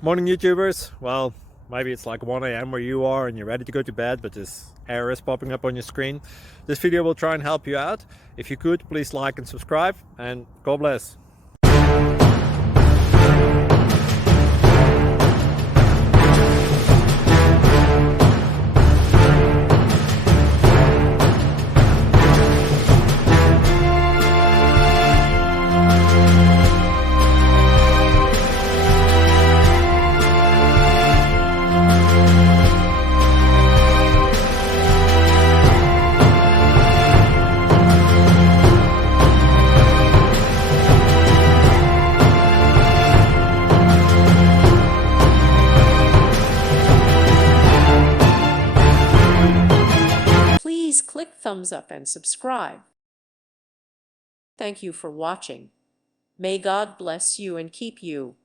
Morning YouTubers. Well, maybe it's like 1 a.m. where you are and you're ready to go to bed, but this error is popping up on your screen. This video will try and help you out. If you could, please like and subscribe, and God bless. Please click thumbs up and subscribe. Thank you for watching. May God bless you and keep you.